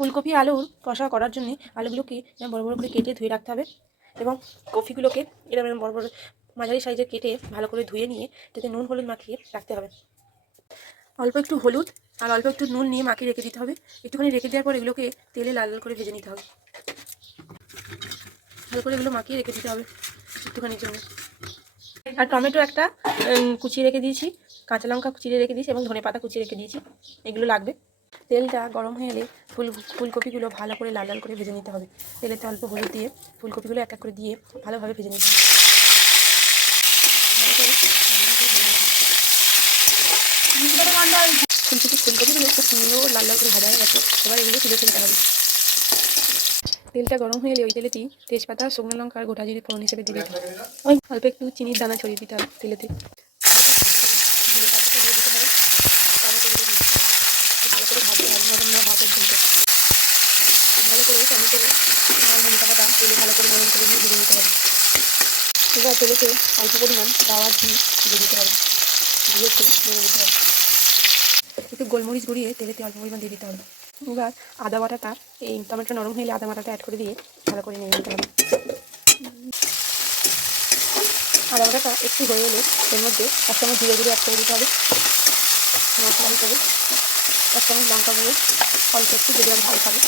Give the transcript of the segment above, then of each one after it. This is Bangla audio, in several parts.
ফুলকপি, আলুর কষা করার জন্য আলুগুলোকে বড় বড় করে কেটে ধুয়ে রাখতে হবে এবং কফিগুলোকে এরকম বড় বড় মাঝারি সাইজের কেটে ভালো করে ধুয়ে নিয়ে তাতে নুন, হলুদ মাখিয়ে রাখতে হবে। অল্প একটু হলুদ আর অল্প একটু নুন নিয়ে মাখিয়ে রেখে দিতে হবে। একটুখানি রেখে দেওয়ার পর এগুলোকে তেলে লাল লাল করে ভেজে নিতে হবে। ভালো করে এগুলো মাখিয়ে রেখে দিতে হবে একটুখানির জন্য। আর টমেটো একটা কুচিয়ে রেখে দিয়েছি, কাঁচা লঙ্কা কুচিয়ে রেখে দিয়েছি এবং ধনে পাতা কুচিয়ে রেখে দিয়েছি। এগুলো লাগবে। তেলটা গরম হয়ে এলে ফুল, ফুলকপিগুলো ভালো করে লাল লাল করে ভেজে নিতে হবে। তেলেতে অল্প হলুদ দিয়ে ফুলকপিগুলো এক এক করে দিয়ে ভালোভাবে ভেজে নিতে হবে। ফুলকপি, ফুলকপিগুলো খুব সুন্দর লাল লাল করে ভাজা হয়ে গেছে, এবার এগুলো তুলে ফেলতে হবে। তেলটা গরম হয়ে এলে ওই তেলেতেই তেজপাতা, শুকনো লঙ্কা আর গোটা জিরে ফোড়ন হিসেবে দিতে হবে অল্প একটু চিনির দানা ছড়িয়ে দিতে হবে তেলেতে ভালো করে ভাজতে হবে নরম না হওয়া পর্যন্ত ভালো করে। ধনে পাতাটা তেলে ভালো করে নরম করে ভেজে নিতে হবে। এবার তেলেতে অল্প পরিমাণ দাওয়া ঘি দিয়ে দিতে হবে। দিয়ে একটু দিতে হবে। একটু গোলমরিচ গুঁড়িয়ে তেলেতে অল্প পরিমাণ দিয়ে দিতে হবে। এবার আদা বাটাটা, এই টমেটো নরম হলে আদা বাটাটা অ্যাড করে দিয়ে ভালো করে নিয়ে নিতে হবে। আদা বাটাটা একটু হয়ে গেলে এর মধ্যে এক চামচ জিরে গুঁড়ো অ্যাড করে দিতে হবে। মশলা হিসেবে এক চামচ লঙ্কা গুঁড়ো, অল্প একটু যদি আমি ভালো খাবে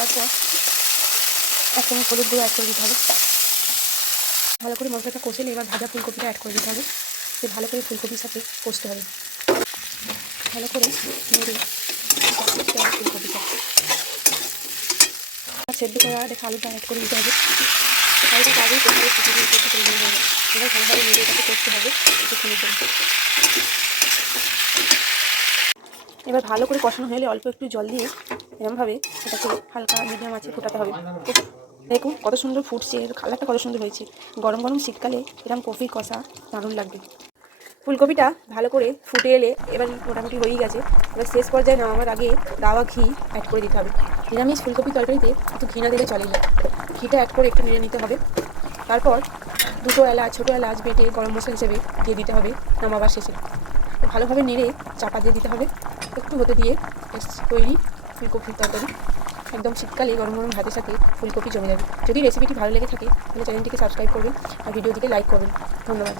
তারপর এক চামচ হলুদ গুঁড়ো অ্যাড করে দিতে হবে। ভালো করে মশলাটা কষে এবার ভাজা ফুলকপিটা অ্যাড করে দিতে হবে। যে ভালো করে ফুলকপির সাথে কষতে হবে। ভালো করে নেড়ে ফুলকপিটা। সেদ্ধ করা দেখে আলুটা অ্যাড করে দিতে হবে। আলুটা হবে ফুটে সেদ্ধ করে নিতে হবে। এবার ভালোভাবে নেড়ে এটাকে করতে হবে। কিছুক্ষণের জন্য এবার ভালো করে কষানো হলে অল্প একটু জল দিয়ে এরমভাবে এটাকে হালকা মিডিয়াম আছে ফোটাতে হবে। দেখুন কত সুন্দর ফুটছে, এর কালারটা কত সুন্দর হয়েছে। গরম গরম শীতকালে এরকম কফি কষা দারুণ লাগবে। ফুলকপিটা ভালো করে ফুটে এলে এবার মোটামুটি হয়েই গেছে। এবার শেষ পর্যায়ে নামাবার আগে দাওয়া ঘি অ্যাড করে দিতে হবে। নিরামিষ ফুলকপি তরকারিতে একটু ঘি না দিলে চলে না। ঘিটা অ্যাড করে একটু নেড়ে নিতে হবে। তারপর দুটো এলাচ, ছোটো এলাচ বেটে গরম মশলা হিসেবে দিয়ে দিতে হবে নামাবার শেষে। ভালোভাবে নেড়ে চাপা দিয়ে দিতে হবে। একটু হতে দিয়ে তৈরি ফুলকপির তরকারি। একদম শীতকালে গরম গরম ভাতের সাথে ফুলকপি জমে যাবে। যদি রেসিপিটি ভালো লেগে থাকে, তাহলে চ্যানেলটিকে সাবস্ক্রাইব করবেন আর ভিডিওটিকে লাইক করবেন। ধন্যবাদ।